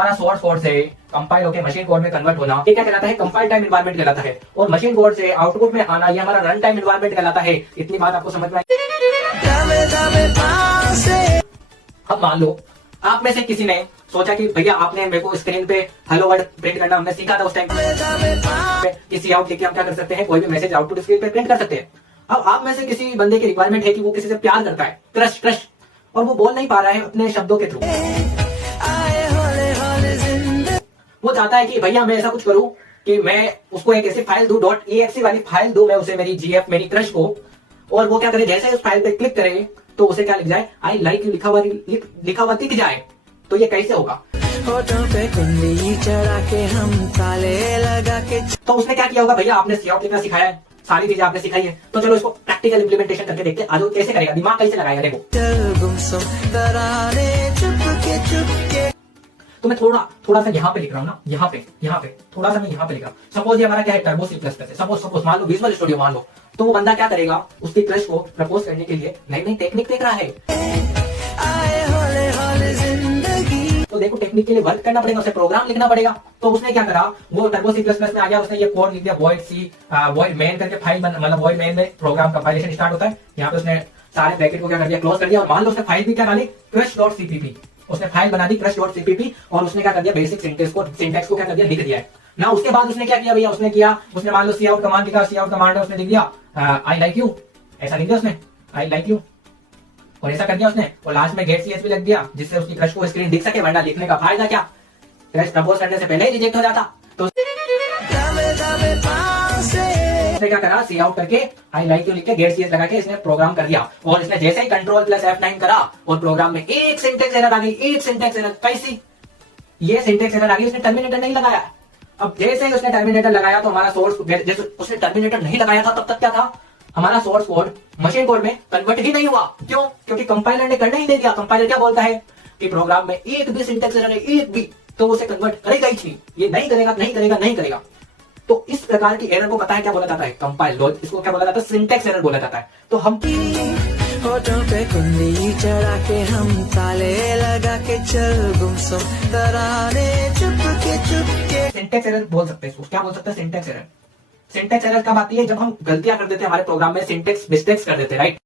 हमारा source code से compile होकर मशीन कोड में कन्वर्ट होना ये क्या कहलाता है, कंपाइल टाइम एनवायरनमेंट कहलाता है। और मशीन कोड से आउटपुट में आना ये हमारा रन टाइम एनवायरनमेंट कहलाता है। इतनी बात आपको समझ में आई? अब मान लो आप में से किसी ने सोचा कि भैया आपने मेरे को स्क्रीन पे हेलो वर्ड प्रिंट करना हमने सीखा था उस टाइम किसी आउट लिख के हम क्या कर सकते हैं, कोई भी मैसेज आउटपुट स्क्रीन पे प्रिंट कर सकते हैं। अब आप में से किसी बंदे की रिक्वायरमेंट है कि वो किसी से प्यार करता है, क्रश, और वो बोल नहीं पा रहा है अपने शब्दों के थ्रू। वो चाहता है कि भैया मैं ऐसा कुछ करूं कि मैं उसको एक ऐसी फाइल दूं, .exe वाली फाइल दूं मैं उसे, मेरी जीएफ मेरी क्रश को, और वो क्या करे, जैसे ही उस फाइल पे क्लिक करे तो उसे क्या लिख जाए, आई लाइक यू लिखा हुआ दिख जाए। तो ये कैसे होगा? होठों पे कुंडली चढ़ा के हम ताले लगा के। तो उसने क्या किया होगा, भैया आपने सी आउट लिखना सिखाया है, सारी चीजें आपने सिखाई है, तो चलो इसको प्रैक्टिकल इंप्लीमेंटेशन करके देखते हैं। आज कैसे करेगा, दिमाग कैसे लगाएगा देखो। तो मैं थोड़ा सा यहाँ पे लिख रहा हूँ ना, यहाँ पे थोड़ा सा मैं यहाँ पे लिख रहा हूँ। सपोज ये हमारा क्या है, टर्बो C++ है। सपोज मान लो विजुअल स्टूडियो मान लो, तो वो बंदा क्या करेगा, उसकी क्रश को प्रपोज करने के लिए नई नई टेक्निक देख रहा है। तो देखो टेक्निक के लिए वर्क करना पड़ेगा, उसे प्रोग्राम लिखना पड़ेगा। तो उसने क्या करा, वो टर्बो C++ में आ गया, उसने ये कोड लिख दिया, void main करके फाइल मतलब void main में प्रोग्राम कंपाइलेशन स्टार्ट होता है। यहाँ पे उसने सारे ब्रैकेट को क्या कर दिया, क्लोज कर दिया। और मान लो उसने फाइल भी क्या डाली, crush.cpp, उसने फाइल बना दी crush.cpp, और उसने क्या कर दिया, बेसिक सिंटेक्स को क्या कर दिया, लिख दिया है ना। उसके बाद उसने क्या किया भैया, उसने मान लो सी आउट कमांड लिखा, सी आउट कमांड है उसने लिख दिया आई लाइक यू, ऐसा लिख दिया उसने आई लाइक यू, और ऐसा कर दिया उसने। और लास्ट में गेट सीएस भी लग दिया, जिससे उसकी क्रश को स्क्रीन दिख सके, वरना लिखने का फायदा क्या, क्रश प्रपोज करने से पहले ही रिजेक्ट हो जाता। तो उसने क्या करा, सी आउट करके आई लाइक यू लिख के गेट सीएस लगा के इसने प्रोग्राम कर दिया। और इसने जैसे ही Ctrl+F9 करा और प्रोग्राम में एक सिंटेक्स एरर आ गई, एक सिंटेक्स एरर। कैसी? ये सिंटेक्स एरर आ गई, उसने टर्मिनेटर नहीं लगाया। अब जैसे ही उसने टर्मिनेटर लगाया तो हमारा सोर्स, जैसे उसने टर्मिनेटर नहीं लगाया था तब तक क्या था, हमारा सोर्स कोड मशीन कोड में कन्वर्ट ही नहीं हुआ। क्यों? क्योंकि कंपाइलर ने करने ही नहीं दिया। कंपाइलर क्या बोलता है कि प्रोग्राम में एक भी सिंटेक्स एरर है, एक भी, तो उसे कन्वर्ट करेगा ही नहीं, ये नहीं करेगा। तो इस प्रकार की एरर को पता है क्या बोला जाता है, कंपाइल लॉजिक, इसको क्या बोला जाता है, सिंटेक्स एरर बोला जाता है। तो हम होठों पे कुंडली चढ़ा के हम ताले लगा के चल गुमसुम तराने चुपके सिंटेक्स एरर बोल सकते हैं इसको। क्या बोल सकते हैं, सिंटेक्स एरर। सिंटेक्स एरर कब आती है, जब हम गलतियां कर देते हैं हमारे प्रोग्राम में, सिंटेक्स मिस्टेक्स कर देते हैं, राइट।